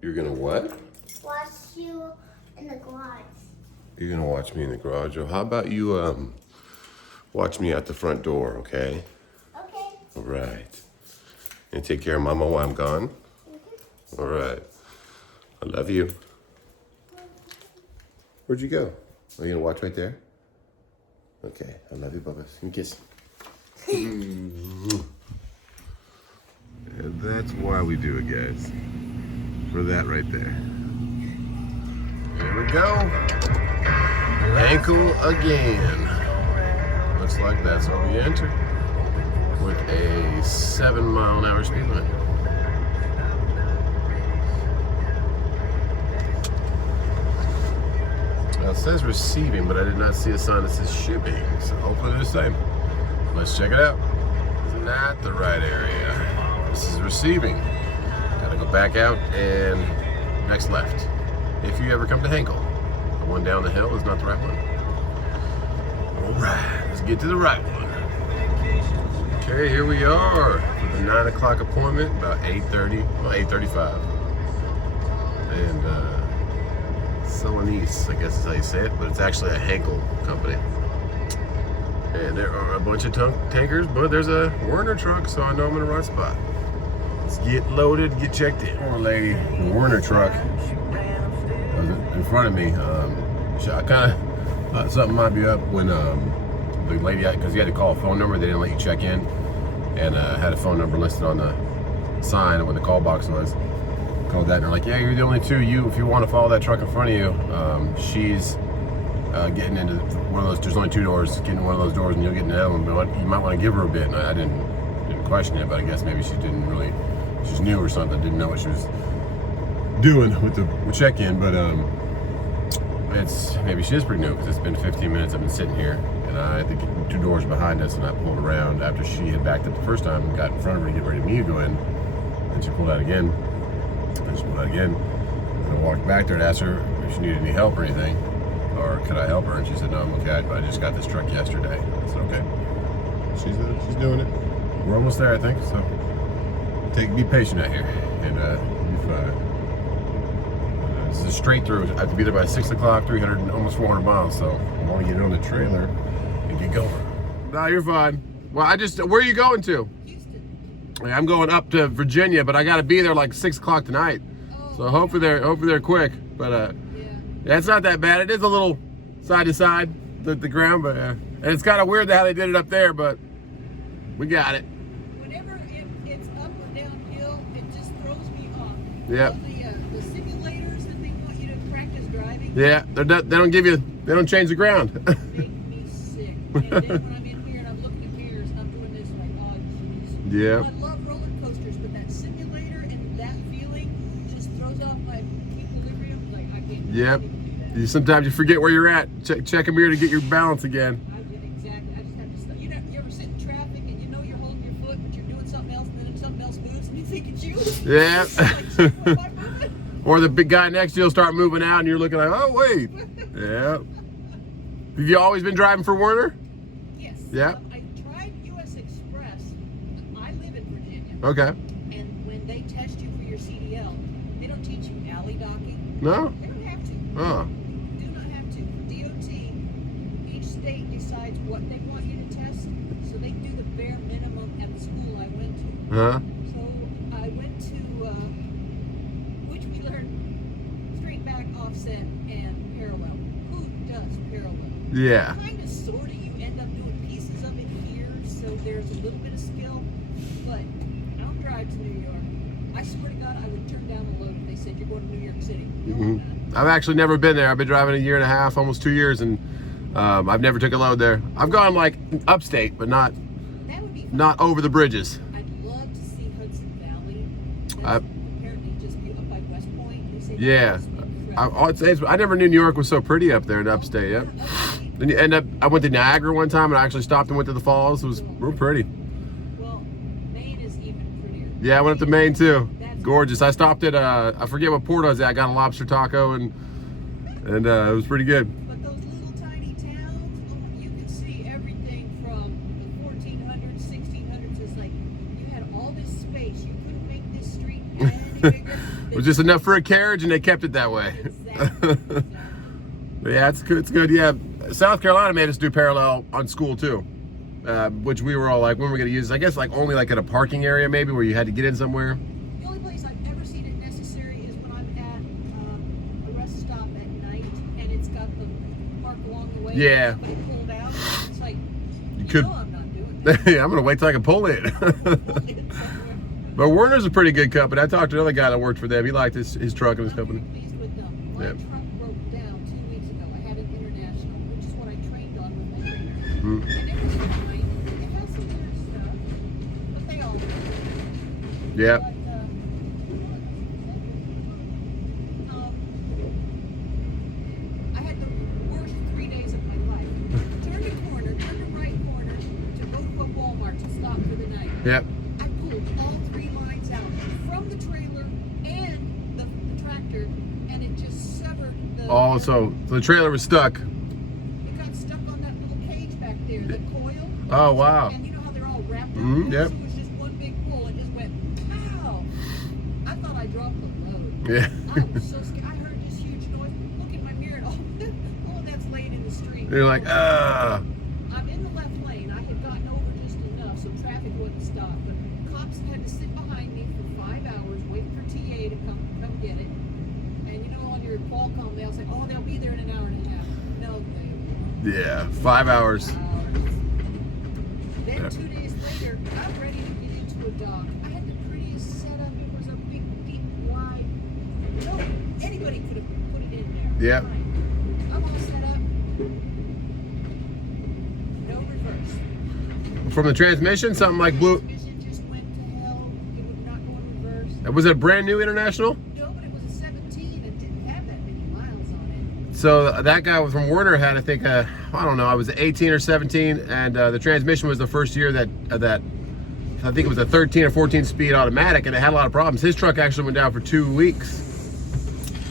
You're gonna what? Watch you in the garage. You're gonna watch me in the garage. Or how about you watch me at the front door, okay? Okay. All right. And take care of Mama while I'm gone? All right. I love you. Where'd you go? Are you gonna watch right there? Okay. I love you, Bubba. Give me a kiss. And that's why we do it, guys. For that right there. Here we go. Ankle again. Looks like that's where we enter. With a 7-mile-an-hour speed limit. Now it says receiving, but I did not see a sign that says shipping, so hopefully they're the same. Let's check it out. It's not the right area. This is receiving. Gotta go back out and next left. If you ever come to Henkel, the one down the hill is not the right one. All right, let's get to the right one. Okay, here we are for the 9 o'clock appointment, about 8:30, well 8:35. And Celanese, I guess is how you say it, but it's actually a Henkel company. And there are a bunch of tankers, but there's a Werner truck, so I know I'm in the right spot. Let's get loaded, get checked in. Poor lady, the Werner truck was in front of me. I kind of, something might be up when the lady, because you had to call a phone number, they didn't let you check in, and had a phone number listed on the sign where the call box was. Called that, and they're like, yeah, you're the only two. If you want to follow that truck in front of you, she's getting into one of those, there's only 2 doors, getting one of those doors, and you'll get into that one, but you might want to give her a bit. And I didn't question it, but I guess maybe she didn't really, she's new or something, didn't know what she was doing with the check-in, but maybe she is pretty new, because it's been 15 minutes I've been sitting here, and I think 2 doors behind us, and I pulled around after she had backed up the first time and got in front of her to get ready for me to go in, and she pulled out again, and she pulled out again, and I walked back there and asked her if she needed any help or anything, or could I help her, and she said, no, I'm okay, I just got this truck yesterday. I said, okay. She's doing it. We're almost there, I think, so be patient out here, and be fine. This is a straight through. I have to be there by 6 o'clock, 300, almost 400 miles, so I want to get on the trailer and get going. No, you're fine. Well, where are you going to? Houston. I'm going up to Virginia, but I got to be there like 6 o'clock tonight. Oh, So hopefully they're quick, but yeah, it's not that bad. It is a little side to side, the ground, but and it's kind of weird how they did it up there, but we got it. Whenever it's up or downhill, it just throws me off. Yep. The simulators that they want you to practice driving. Yeah, they don't change the ground. Make me sick. And then when I'm in here and I'm looking at mirrors and I'm doing this, like, oh, jeez. Yeah. I love roller coasters, but that simulator and that feeling just throws off my equilibrium. Like, I can't. Yep. Sometimes you forget where you're at. Check a mirror to get your balance again. Exactly. I just have to stop. You ever sit in traffic and you know you're holding your foot, but you're doing something else, and then something else moves, and you think it's you? Yeah. Like, shit, what am I moving? Or the big guy next to you will start moving out, and you're looking like, oh wait. Yeah. Have you always been driving for Werner? Yes. Yeah. I tried U.S. Express. I live in Virginia. Okay. And when they test you for your CDL, they don't teach you alley docking. No? They don't have to. Oh. Do not have to. DOT, each state decides what they want you to test, so they do the bare minimum at the school I went to. Huh? So I went to, which we learned straight back, offset, and parallel. Who does parallel? Yeah. Kind of, sort of, you end up doing pieces of it here, so there's a little bit of skill, but I don't drive to New York. I swear to God, I would turn down the load if they said, you're going to New York City. No, I'm not. I've actually never been there. I've been driving a year and a half, almost 2 years, and I've never took a load there. I've gone like upstate, but not That would be fun. not over the bridges. I'd love to see Hudson Valley. That's apparently just be up by West Point. They say Yeah. that's incredible. I'd say I never knew New York was so pretty up there in upstate. Yep. Then you end up. I went to Niagara one time, and I actually stopped and went to the falls. It was real pretty. Well, Maine is even prettier. Yeah, I went up to Maine too. That's Gorgeous. I stopped at I forget what port I was at. I got a lobster taco and it was pretty good. But those little tiny towns, you can see everything from the 1400s, 1600s. It's like you had all this space. You couldn't make this street any bigger. was just enough for a carriage, and they kept it that way. Exactly. But yeah, it's good. It's good. Yeah, South Carolina made us do parallel on school too, which we were all like, when we're gonna use it? I guess like only like at a parking area maybe where you had to get in somewhere. The only place I've ever seen it necessary is when I'm at a rest stop at night and it's got the park along the way. Yeah. But it pulled out. It's like, you could- know I'm not doing that. Yeah, I'm gonna wait till I can pull it. But Werner's a pretty good company. I talked to another guy that worked for them. He liked his truck and his company. I'm pleased with them. My Yep. truck broke down 2 weeks ago. I had an international, which is what I trained on with my trainer. Mm. And it was fine. It has some weird stuff, but they all do. Yeah. But, I had the worst 3 days of my life. Turned a corner, turned a right corner to go to a Walmart to stop for the night. Yep. I pulled all 3 lines out from the trailer and the tractor, and it just severed the. Oh, so the trailer was stuck. It got stuck on that little cage back there, the coil. Oh, wow. And you know how they're all wrapped up? Mhm, yep. So it was just one big pull and just went, pow! I thought I dropped the load. Yeah. I was so scared. I heard this huge noise. Look in my mirror and all that's laying in the street. You're like, ah. I'm in the left lane. I had gotten over just enough so traffic wouldn't stop. But cops had to sit behind me for 5 hours waiting for TA to come get it. And you know, on your Qualcomm, they'll say, oh, they'll be there in an hour and a half. No, they won't. Yeah, 5 hours. Then Yeah. 2 days later, I'm ready to get into a dock. I had the prettiest setup. It was a big, deep, wide. No, anybody could have put it in there. Yeah. Fine. I'm all set up. No reverse. From the transmission, something like blew. Transmission just went to hell. It would not go in reverse. Was it a brand new International? No, but it was a 17 and didn't have that many miles on So that guy from Werner had, I think, I don't know, I was 18 or 17, and the transmission was the first year that I think it was a 13 or 14 speed automatic, and it had a lot of problems. His truck actually went down for 2 weeks. it.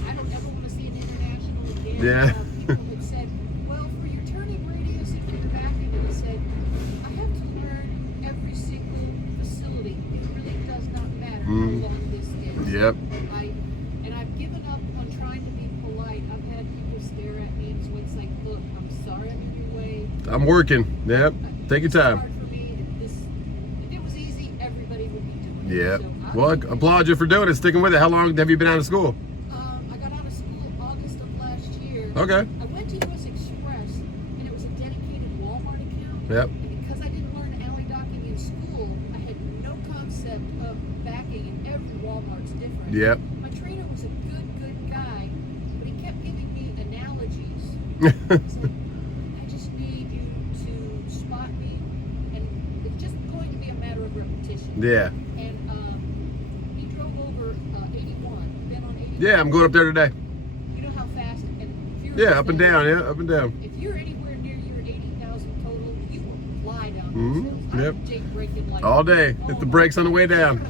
I don't ever want to see an international again. Yeah. People had said, well, for your turning radius and for the backing, and I said, I have to learn every single facility. It really does not matter how long this is. Yep. And I've given up on trying to be polite. I've had people stare at me, and so it's like, look, I'm sorry I'm in your way. I'm working. Yep. Take your It's time. hard for me. If it was easy, everybody would be doing it. Yep. So Well, I applaud you for doing it, sticking with it. How long have you been out of school? I got out of school August of last year. Okay. I went to US Express, and it was a dedicated Walmart account. Yep. And because I didn't learn alley docking in school, I had no concept of backing, and every Walmart's different. Yep. My trainer was a good guy, but he kept giving me analogies. He said, I just need you to spot me, and it's just going to be a matter of repetition. Yeah. And he drove over 81, then on 81. Yeah, I'm going up there today. You know how fast? And if you're Yeah, up and down. Yeah, up and down. If you're anywhere near your 80,000 total, you will fly down Mhm, those hills. yep. I'm Jake braking like All day. Hit the brakes on the way down.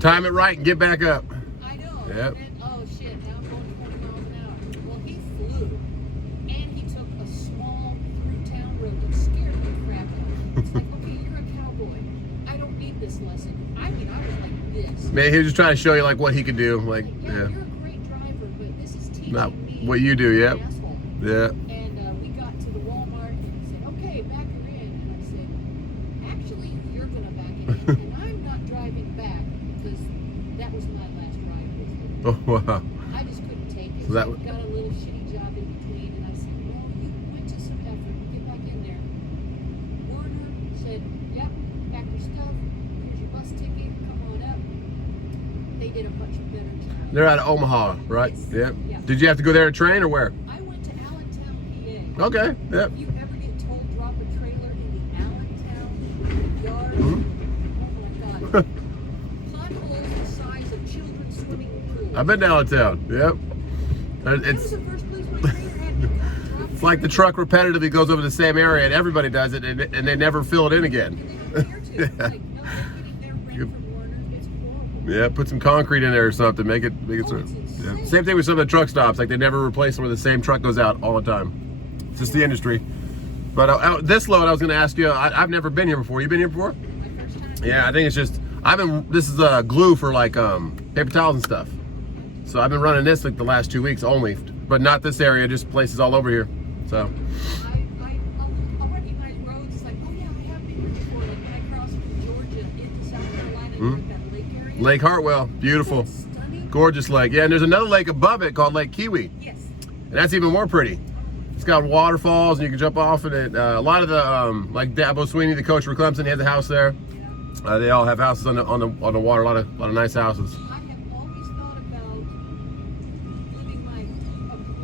Time it right and get back up. I know. Yep. And then, oh shit, now I'm going 20 miles an hour. Well, he flew, and he took a small through town road that scared the crap out of me. It's like, okay, you're a cowboy. I don't need this lesson. I mean, I was like this. Man, he was just trying to show you like what he could do. Like, Yeah, yeah, you're a great driver, but this is teaching not me what you do. to be Yep. an asshole. Yeah. And we got to the Walmart, and he said, okay, back her in. And I said, actually, you're going to back it in, and I'm not driving back because that was my last ride with him. Oh wow. I just couldn't take it. So that So I got a little shitty job in between, and I said, well, you went to some effort. Get back in there. Werner said, yep, pack your stuff. Here's your bus ticket. Come on up. They did a much better job. They're out of Omaha, right? Yes. Yep. Yeah. Did you have to go there to train or where? I went to Allentown, PA. Okay. Yep. If you ever get told drop a trailer in the Allentown yard, Mhm. oh my God. Potholes the size of children's swimming pools. I've been downtown. Yep. That was It's the first place my trainer had me go drop it's like the truck repetitively goes over the same area and everybody does it and they never fill it in again. And they don't care to. It's like, no, they're getting their rent from Werner. It's horrible. Yeah, put some concrete in there or something. Make it Oh, so. it's Yeah. insane. Same thing with some of the truck stops. Like they never replace them where the same truck goes out all the time. It's just the industry. But this load, I was going to ask you. I've never been here before. You been here before? My first time. Yeah, I think it's just. This is glue for like paper towels and stuff. So I've been running this like the last 2 weeks only, but not this area, just places all over here. So I'll recognize roads. It's like, oh yeah, I have been here before. Like when I crossed from Georgia into South Carolina, like that lake area. Lake Hartwell, beautiful, Stunning. gorgeous lake. Yeah, and there's another lake above it called Lake Kiwi, Yes. and that's even more pretty. It's got waterfalls, and you can jump off in it. A lot of the like Dabo Sweeney, the coach for Clemson, he has a house there. Yeah. They all have houses on the water. A lot of nice houses. I have always thought about living my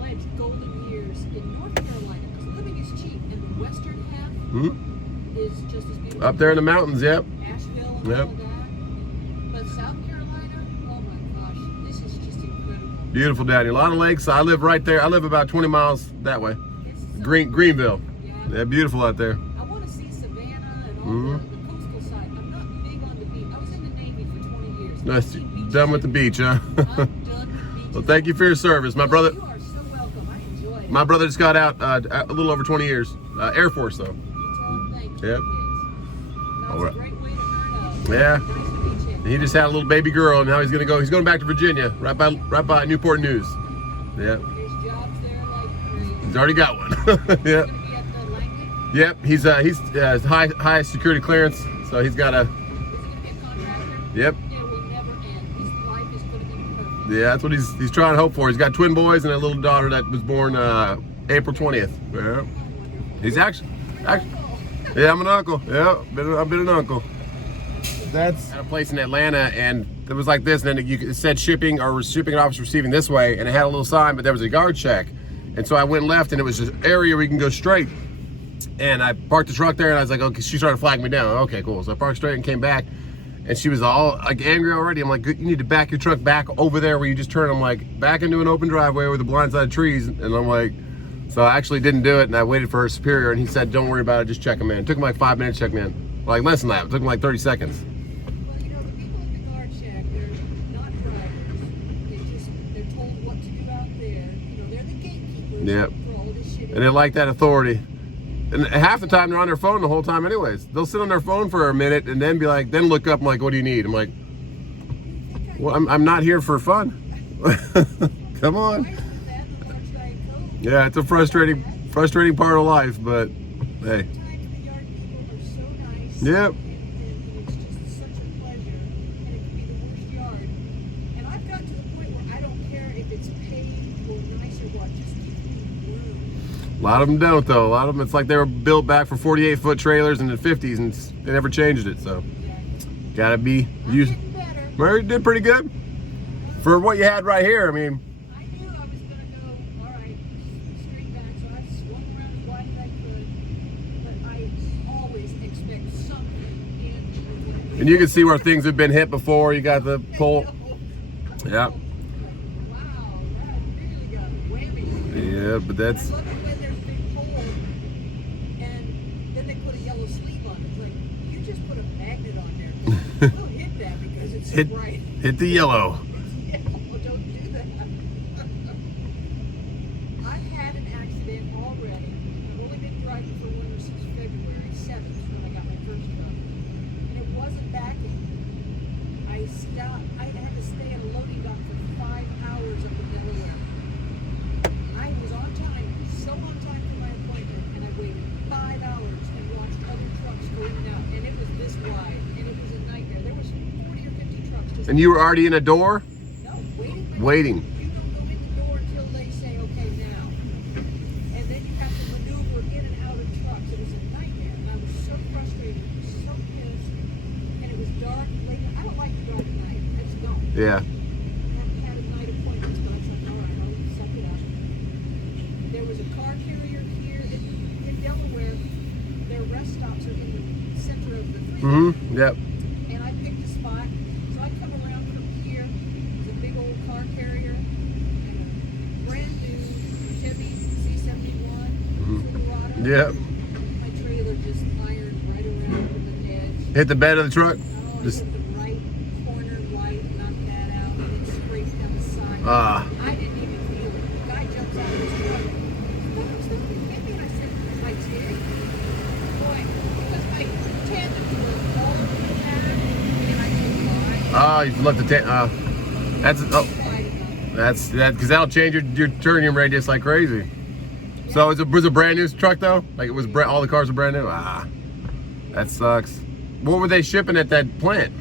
alleged golden years in North Carolina because living is cheap, and the western half is just as beautiful. Up there in the mountains, yep. Asheville and Yep. all that. But South Carolina, oh my gosh, this is just incredible. Beautiful down here. A lot of lakes. I live right there. I live about 20 miles that way. It's so Greenville. Yeah. Yeah, beautiful out there. I want to see Savannah and all the coastal side. I'm not big on the beach. I was in the Navy for 20 years. Nice. I've seen beaches Done with the everywhere. beach, huh? I'm done with beaches. Well, thank you for your service. My brother You are so welcome. I enjoy it. my brother just got out a little over 20 years. Air Force, though. You tell him thank you. Yep. Yes. All That's right. a great way to earn a Yeah. nice paycheck. He just had a little baby girl, and now he's going back to Virginia, right by Newport News. Yeah. There's jobs there like crazy. He's already got one. yeah. Going to be at the Langley? Yep. He's high security clearance, so he's got a. Is he going to be a contractor? Yep. It will never end. His life is going to be perfect. Yeah, that's what he's trying to hope for. He's got twin boys and a little daughter that was born April 20th. Yeah. He's actually yeah, I'm an uncle. Yeah, I've been an uncle. That's at a place in Atlanta, and it was like this, and then it said shipping or shipping office receiving this way, and it had a little sign, but there was a guard check, and so I went left, and it was an area where you can go straight, and I parked the truck there, and I was like, okay, she started flagging me down. Okay, cool. So I parked straight and came back, and she was all like angry already. I'm like, you need to back your truck back over there where you just turn. I'm like, back into an open driveway with the blindside trees, and I'm like. So I actually didn't do it, and I waited for her superior, and he said, don't worry about it, just check him in. It took him like 5 minutes to check me in. Like less than that. It took him like 30 seconds. Well, you know, the people at the guard shack, they're not drivers. They're told what to do out there. You know, they're the gatekeepers Yep. for all this shit. And they like that authority. And half the time they're on their phone the whole time anyways. They'll sit on their phone for a minute and then be like, then look up and like, what do you need? I'm like, well, I'm not here for fun. Come on. Yeah, it's a frustrating part of life, but hey. Yep. And it's just such a pleasure, and it can be the worst yard. And I've gotten to the point where I don't care if it's paved or nice or what, just keep me room. A lot of them don't though. A lot of them, it's like they were built back for 48-foot trailers in the 50s, and they never changed it. So, gotta be used. Getting better. Murray did pretty good for what you had right here. I mean, I knew I was going to go, all right, straight back, so I swung around as wide as I could, but I always expect something in. and you can see where things have been hit before. You got the pole. Yeah. Wow, that really got whammy. Yeah, but that's. I love it when there's a big pole and then they put a yellow sleeve on it. It's like, you just put a magnet on there. We'll hit that because it's so bright. Hit the yellow. Yeah, well, don't do that. I've had an accident already. I've only been driving for WERNER since February 7th when I got my first truck. And it wasn't backing. I stopped. I had to stay at a loading dock for 5 hours up in Delaware. I was on time, so on time for my appointment, and I waited 5 hours and watched other trucks go in and out. And it was this wide, and it was a nightmare. There was 40 or 50 trucks just And you were already in a door? no, waiting. Waiting. You don't go in the door until they say, okay, now. And then you have to maneuver in and out of trucks. It was a nightmare. And I was so frustrated, so pissed. And it was dark, late. I don't like to drive at night. I just don't. Yeah. I haven't had a night appointments, but I was like, all right, I'll suck it up. There was a car carrier here in Delaware. Their rest stops are in the center of the freeway. Yep. And I picked a spot. So I come around from here. There's a big old car carrier and a brand new Chevy C71 Silverado. Yep. My trailer just ironed right around the edge. Hit the bed of the truck. Oh, I Just hit the right corner light, knocked that out, and it scraped down the side. Ah. I didn't even feel it. The guy jumps out of his truck. Stop, you hit me. And I said, I did. Boy, because my tandem was all over the pattern, and I said, why? You left the tent. That's oh. That's because that'll change your turning radius like crazy. So was it a brand new truck though? Like it was all the cars were brand new? Ah, that sucks. What were they shipping at that plant?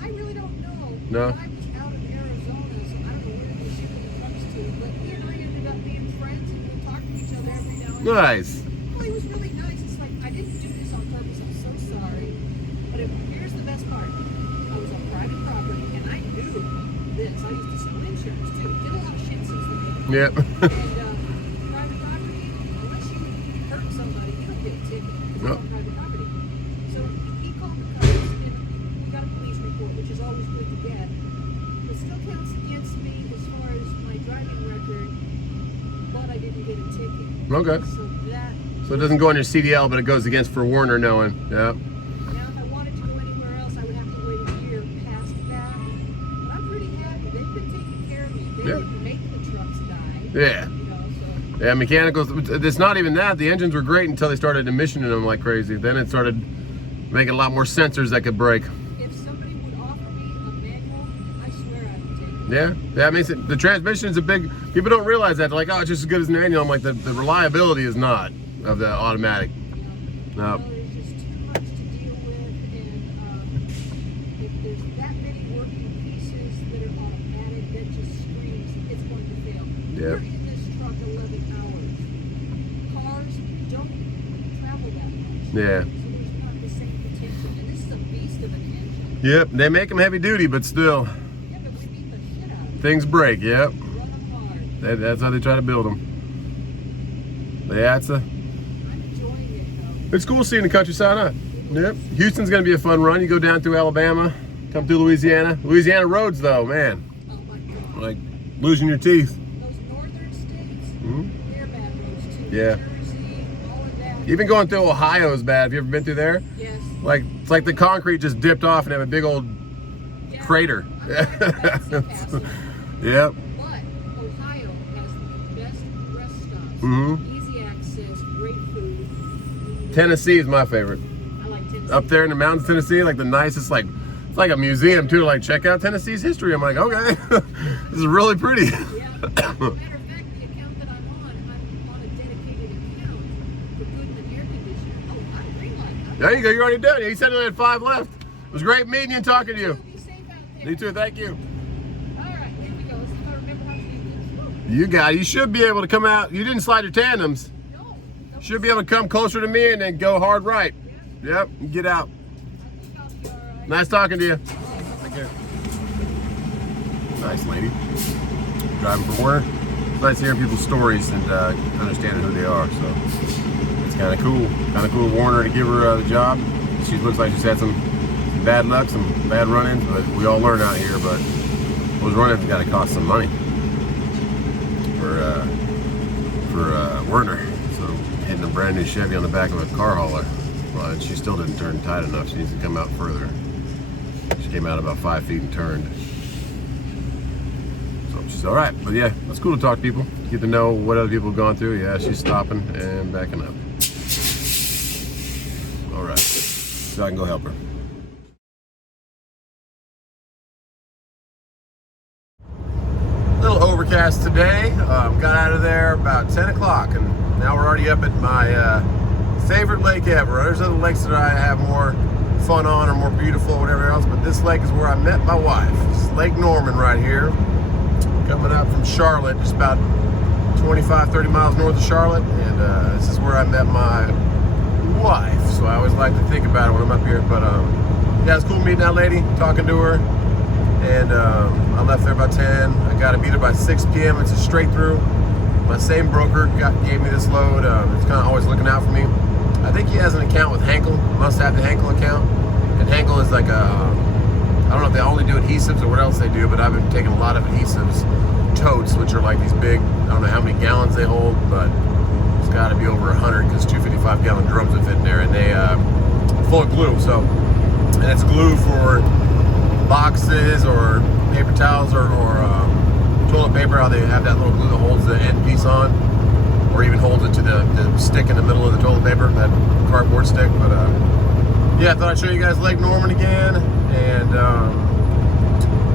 I really don't know. No? I was out of Arizona, so I don't know where they were shipping the trucks to. But he and I ended up being friends and we talked to each other every now and then. Nice. Well, he was really nice. It's like, I didn't do this on purpose. I'm so sorry. But here's the best part. I was on private property and I knew this. I used to sell insurance too. Did a lot of shit since then. Yep. And private property, unless you hurt somebody, you don't get a ticket. It's Nope. on private property. So he called the cops and we got a police report, which is always good to get. It still counts against me as far as my driving record, but I didn't get a ticket. Okay. So it doesn't go on your CDL, but it goes against for Werner knowing. Yep. Now, if I wanted to go anywhere else, I would have to wait a year past that. But I'm pretty happy. They've been taking care of me. They Yeah. didn't make the trucks die. Yeah. You know, so Yeah, mechanicals, it's not even that. The engines were great until they started emissioning them like crazy. Then it started making a lot more sensors that could break. if somebody would offer me a manual, I swear I would take it. Yeah, that makes it. The transmission is a big. People don't realize that. They're like, oh, it's just as good as an manual. I'm like, the reliability is not of the automatic. You No. know, there's just too much to deal with, and if there's that many working pieces that are automatic, that just screams it's going to fail. Yeah. We're in this truck 11 hours. Cars don't travel that much. Yeah. So there's not the same potential, and this is a beast of an engine. Yep. They make them heavy duty, but still, Yeah, but we beat the shit out of it. things break. Yep. Run them hard. That's how they try to build them. But yeah, I'm enjoying it though. it's cool seeing the countryside, huh? Yep. Houston's gonna be a fun run. You go down through Alabama, come through Louisiana. Louisiana roads, though, man, Oh my God. like losing your teeth. Those northern states, Mhm. they're bad roads too. Yeah. Jersey, all of that. Even going through Ohio is bad. Have you ever been through there? Yes. Like it's like the concrete just dipped off and have a big old Yeah. crater. I'm glad that's the castle. Yep. But Ohio has the best rest stops. Mhm. Easy access, great food. Tennessee is my favorite. I like Tennessee. Up there in the mountains, of Tennessee, like the nicest, like it's like a museum too. Like check out Tennessee's history. I'm like, okay, this is really pretty. Yeah. As a matter of fact, the account that I'm on a dedicated account for Goodman air conditioning. Oh, I'm green light. There you go. You're already done. You said I had 5 left. It was great meeting you and talking to you. Be safe out there. You too. Thank you. All right, here we go. Let's see if I remember how to do this. You got. You should be able to come out. You didn't slide your tandems. No. Should be able to come closer to me and then go hard right. Yep. Get out. I think I'll be all right. Nice talking to you. Take care. Nice lady. Driving for work. It's nice hearing people's stories and understanding who they are. So it's kind of cool. Kind of cool of Werner to give her the job. She looks like she's had some bad luck, some bad run-ins, but we all learn out here. But those run-ins got to cost some money for Werner. So hitting a brand new Chevy on the back of a car hauler. Well, she still didn't turn tight enough. She needs to come out further. She came out about 5 feet and turned. So she's all right. But yeah, it's cool to talk to people, get to know what other people have gone through. Yeah, she's stopping and backing up. All right, so I can go help her. Little overcast today. Got out of there about 10 o'clock, and now we're already up at my favorite lake ever. There's other lakes that I have more fun on or more beautiful or whatever else, but this lake is where I met my wife. It's Lake Norman right here, coming up from Charlotte, just about 25, 30 miles north of Charlotte, and this is where I met my wife. So I always like to think about it when I'm up here, but yeah, it's cool meeting that lady, talking to her, and I left there about 10. I got to be there by 6 p.m. It's a straight through. My same broker gave me this load. It's kind of always looking out for me. I think he has an account with Henkel. Must have the Henkel account. And Henkel is like I don't know if they only do adhesives or what else they do, but I've been taking a lot of adhesives, totes, which are like these big, I don't know how many gallons they hold, but it's got to be over 100 because 255-gallon drums would fit in there, and they full of glue. So, and it's glue for boxes or paper towels or toilet paper, how they have that little glue that holds the end piece on, or even holds it to the stick in the middle of the toilet paper, that cardboard stick. But yeah, I thought I'd show you guys Lake Norman again, and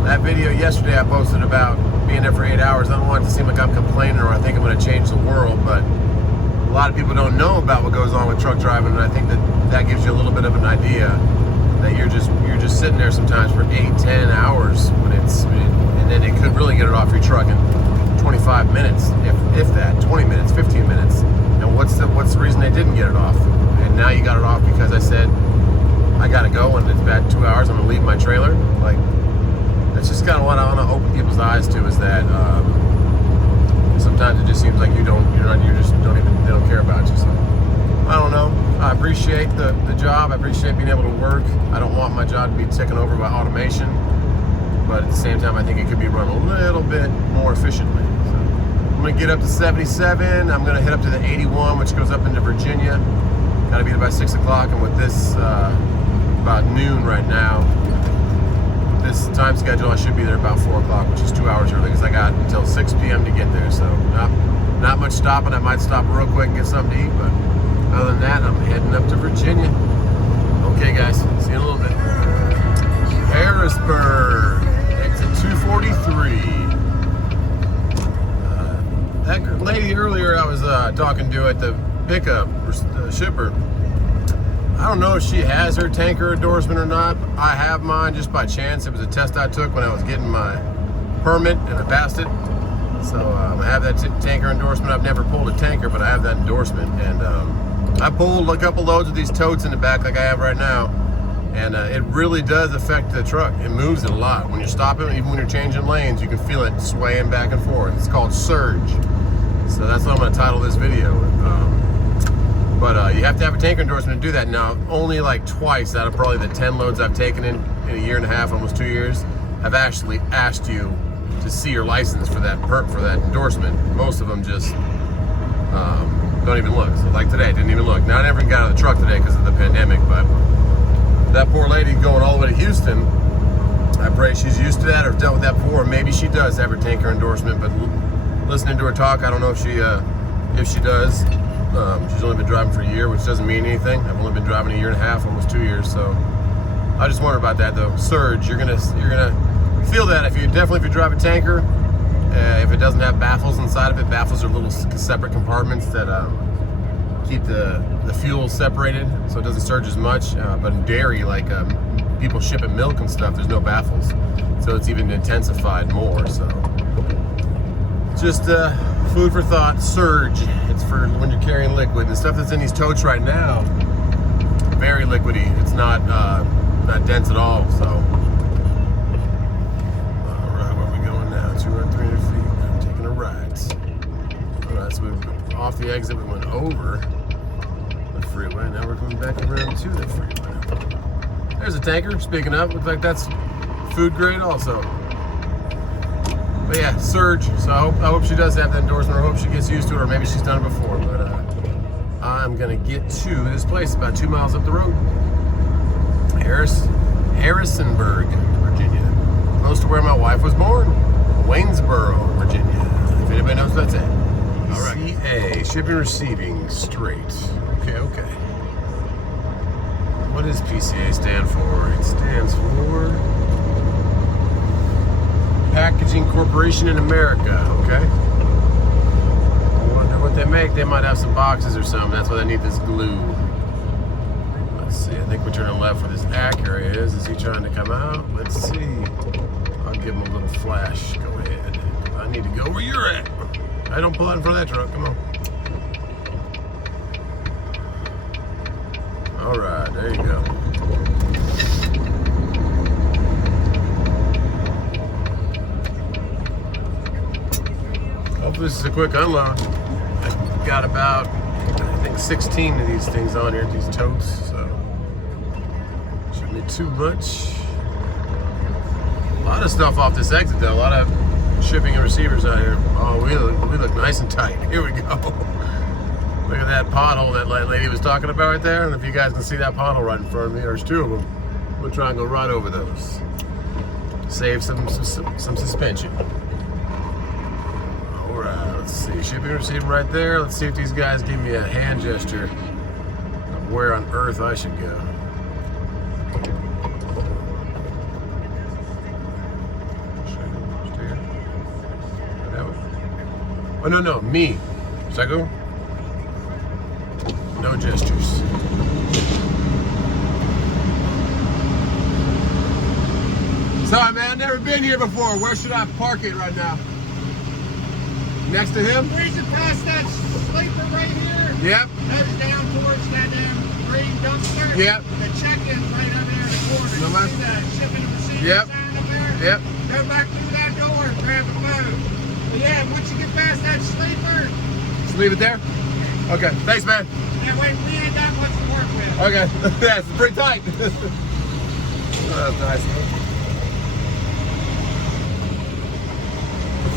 that video yesterday I posted about being there for 8 hours. I don't want it to seem like I'm complaining or I think I'm going to change the world, but a lot of people don't know about what goes on with truck driving, and I think that gives you a little bit of an idea that you're just sitting there sometimes for 8-10 hours and then it could really get it off your truck in 25 minutes, if that, 20 minutes, 15 minutes. And what's the reason they didn't get it off? And now you got it off because I said I gotta go and it's bad 2 hours. I'm gonna leave my trailer. Like, that's just kind of what I want to open people's eyes to, is that sometimes it just seems like they don't care about you. So I don't know. I appreciate the job. I appreciate being able to work. I don't want my job to be taken over by automation, but at the same time, I think it could be run a little bit more efficiently. So I'm gonna get up to 77. I'm gonna head up to the 81, which goes up into Virginia. Got to be there by 6 o'clock, and with this about noon right now. This time schedule, I should be there about 4 o'clock, which is 2 hours early because I got until 6 p.m. to get there. So not much stopping. I might stop real quick and get something to eat, but other than that, I'm heading up to Virginia. Okay, guys, see you in a little bit. Harrisburg, exit 243. That lady earlier I was talking to at the pickup shipper, I don't know if she has her tanker endorsement or not. I have mine just by chance. It was a test I took when I was getting my permit and I passed it. So I have that tanker endorsement. I've never pulled a tanker, but I have that endorsement. And I pulled a couple loads of these totes in the back like I have right now. And it really does affect the truck. It moves it a lot. When you're stopping, even when you're changing lanes, you can feel it swaying back and forth. It's called surge. So that's what I'm going to title this video. But you have to have a tanker endorsement to do that. Now, only like twice out of probably the 10 loads I've taken in a year and a half, almost 2 years, I've actually asked you to see your license for that endorsement. Most of them just don't even look. So like today, didn't even look. Now, I never even got out of the truck today because of the pandemic, but that poor lady going all the way to Houston, I pray she's used to that or dealt with that before. Maybe she does have her tanker endorsement, but listening to her talk, I don't know if she does. She's only been driving for a year, which doesn't mean anything. I've only been driving a year and a half, almost 2 years. So I just wonder about that though. Surge, you're gonna feel that if you drive a tanker. If it doesn't have baffles inside of it, baffles are little separate compartments that keep the fuel separated, so it doesn't surge as much. But in dairy, like people shipping milk and stuff, there's no baffles, so it's even intensified more. So just food for thought. Surge, it's for when you're carrying liquid. The stuff that's in these totes right now, very liquidy. It's not dense at all. So all right, where are we going now? 200-300 feet. I'm taking a right. All right, so we're off the exit. We went over the freeway. Now we're coming back around to the freeway. There's a tanker. Speaking of, looks like that's food grade also. But yeah, surge. So I hope she does have that endorsement, or I hope she gets used to it, or maybe she's done it before. But I'm gonna get to this place about 2 miles up the road. Harrisonburg, Virginia. Close to where my wife was born. Waynesboro, Virginia. If anybody knows where that's at. All right. CA, shipping receiving straight. Okay. What does PCA stand for? It stands for Packaging Corporation in America, okay? I wonder what they make. They might have some boxes or something. That's why they need this glue. Let's see. I think we're turning left where this Acura is. Is he trying to come out? Let's see. I'll give him a little flash. Go ahead. I need to go where you're at. I don't pull out in front of that truck. Come on. All right. There you go. Hopefully this is a quick unload. I've got about, I think, 16 of these things on here, these totes, so shouldn't be too much. A lot of stuff off this exit though, a lot of shipping and receivers out here. Oh, we look nice and tight. Here we go. Look at that pothole that lady was talking about right there. I don't know if you guys can see that pothole right in front of me. There's two of them. We'll try and go right over those. Save some suspension. Let's see, shipping and receiving right there. Let's see if these guys give me a hand gesture of where on earth I should go. Oh, no, me. Should I go? No gestures. Sorry, man, never been here before. Where should I park it right now? Next to him? Where's it past that sleeper right here? Yep. Heads down towards that damn green dumpster. Yep. The check-in's right over there in the corner. No, You man. see that shipping and receiving Yep. sign up there? Yep. Go back through that door and grab the food. But yeah, once you get past that sleeper, Just leave it there? Okay, thanks, man. yeah, wait, we ain't got much to work with. Okay, yeah, it's pretty tight. Oh, that's nice.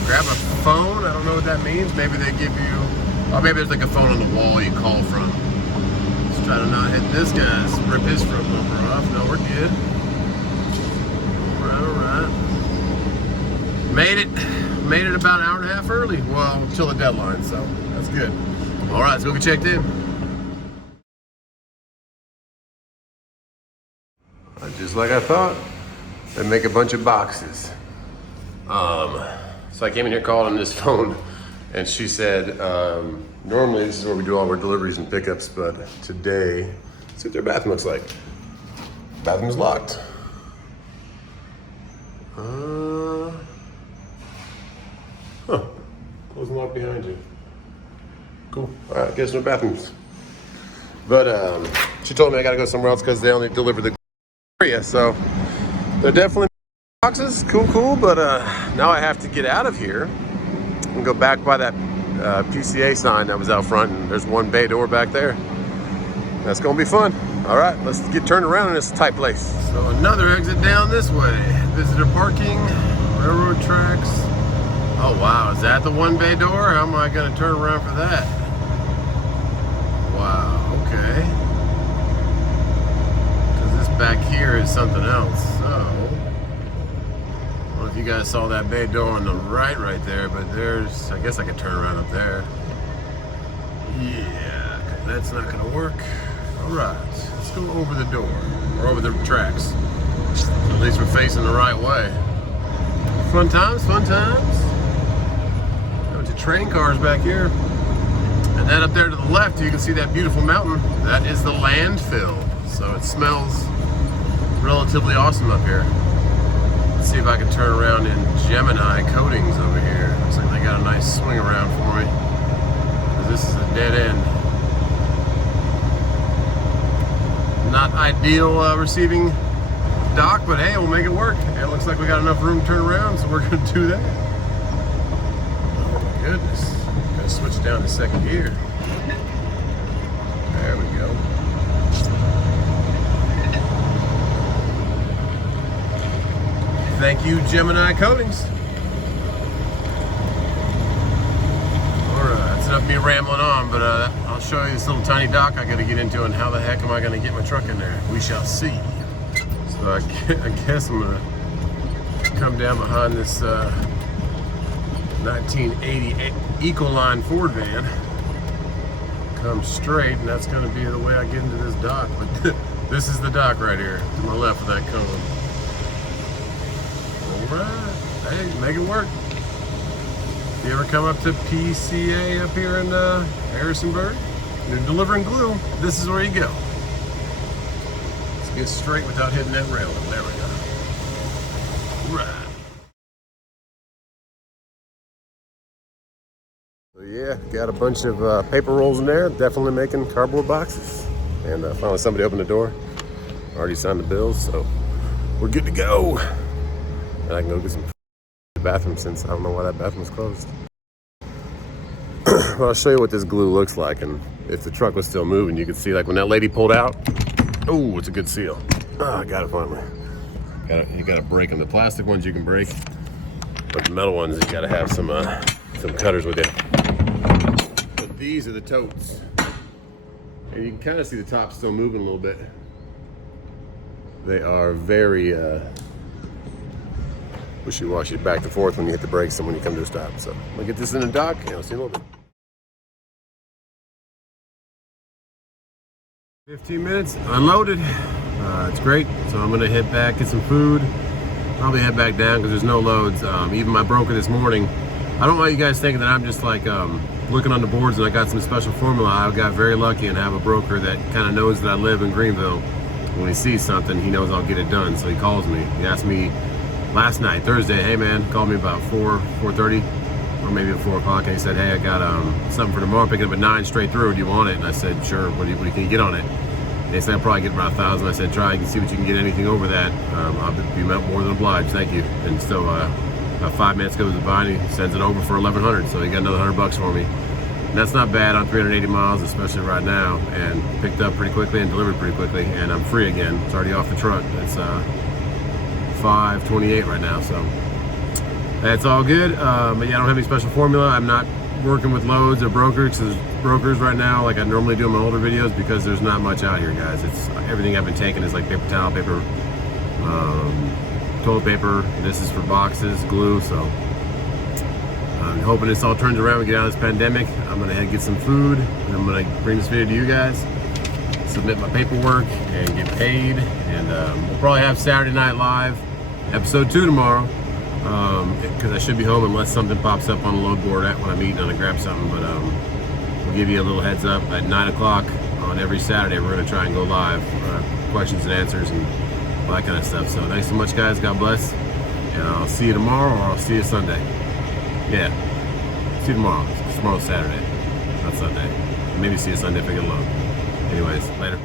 Grab a phone. I don't know what that means. Maybe they give you, or maybe there's like a phone on the wall you call from. Let's try to not hit this guy's, rip his front bumper off. No, we're good. All right. Made it about an hour and a half early. Well, till the deadline, so that's good. All right, let's go get checked in. Just like I thought, they make a bunch of boxes. So I came in here, called on this phone, and she said, normally this is where we do all our deliveries and pickups, but today, let's see what their bathroom looks like. Bathroom's locked. Close and lock behind you. Cool. All right, guess no bathrooms. But she told me I gotta go somewhere else because they only deliver the area, so they're definitely boxes. Cool, but now I have to get out of here and go back by that PCA sign that was out front, and there's one bay door back there. That's gonna be fun. All right, let's get turned around in this tight place. So another exit down this way. Visitor parking, railroad tracks. Oh wow, is that the one bay door? How am I gonna turn around for that? Wow, okay. Because this back here is something else. So, I don't know if you guys saw that bay door on the right there, but there's, I guess I could turn around up there. Yeah, 'cause that's not gonna work. All right, let's go over the door, or over the tracks. So at least we're facing the right way. Fun times, fun times. Bunch of train cars back here. And then up there to the left, you can see that beautiful mountain. That is the landfill. So it smells relatively awesome up here. Let's see if I can turn around in Gemini Coatings over here. Looks like they got a nice swing around for me. 'Cause this is a dead end. Not ideal receiving dock, but hey, we'll make it work. It looks like we got enough room to turn around, so we're gonna do that. Oh my goodness. Gotta switch down to second gear. There we go. Thank you, Gemini Coatings. Alright, it's enough of me rambling on, but I'll show you this little tiny dock I gotta get into, and how the heck am I gonna get my truck in there? We shall see. So I guess I'm gonna come down behind this 1980 Ecoline Ford van, come straight, and that's gonna be the way I get into this dock. But this is the dock right here to my left of that cone. All right, hey, make it work. If you ever come up to PCA up here in Harrisonburg, you're delivering glue, this is where you go. Let's get straight without hitting that railing. There we go. Right. So yeah, got a bunch of paper rolls in there, definitely making cardboard boxes. And finally somebody opened the door. Already signed the bills, so we're good to go. And I can go get some bathroom, since I don't know why that bathroom's closed. But I'll show you what this glue looks like, and if the truck was still moving, you could see, like when that lady pulled out, oh, it's a good seal. Oh, I got it finally. You gotta break them. The plastic ones you can break, but the metal ones, you gotta have some cutters with you. But these are the totes. And you can kind of see the top still moving a little bit. They are very wishy-washy, back and forth when you hit the brakes and when you come to a stop. So we'll get this in the dock, and I'll see you in a little bit. 15 minutes, unloaded. It's great. So I'm gonna head back, get some food, probably head back down because there's no loads. Even my broker this morning, I don't want you guys thinking that I'm just like looking on the boards and I got some special formula. I got very lucky and have a broker that kind of knows that I live in Greenville. When he sees something, he knows I'll get it done, so he calls me. He asked me last night, Thursday, hey man, called me about 4:30, or maybe at 4 o'clock, and he said, hey, I got something for tomorrow, picking up at 9 straight through, do you want it? And I said, sure, what can you get on it? And he said, I'll probably get about 1,000. I said, try, you can see what you can get, anything over that. I'll be more than obliged, thank you. And so about 5 minutes goes by, and he sends it over for 1,100, so he got another $100 for me. And that's not bad on 380 miles, especially right now, and picked up pretty quickly and delivered pretty quickly, and I'm free again. It's already off the truck. It's 5:28 right now, so that's all good. But yeah, I don't have any special formula. I'm not working with loads or brokers right now like I normally do in my older videos, because there's not much out here, guys. It's everything I've been taking is like paper towel, paper, toilet paper. This is for boxes, glue, so I'm hoping this all turns around. We get out of this pandemic. I'm gonna head get some food, and I'm gonna bring this video to you guys, submit my paperwork, and get paid. And we'll probably have Saturday Night Live episode 2 tomorrow, because I should be home unless something pops up on the load board when I'm eating. I'm gonna grab something, but we'll give you a little heads up. At 9 o'clock on every Saturday, we're gonna try and go live, questions and answers and all that kind of stuff. So thanks so much, guys. God bless, and I'll see you tomorrow, or I'll see you Sunday. Yeah, see you tomorrow. Tomorrow's Saturday, not Sunday. Maybe see you Sunday if I get a load. Anyways, later.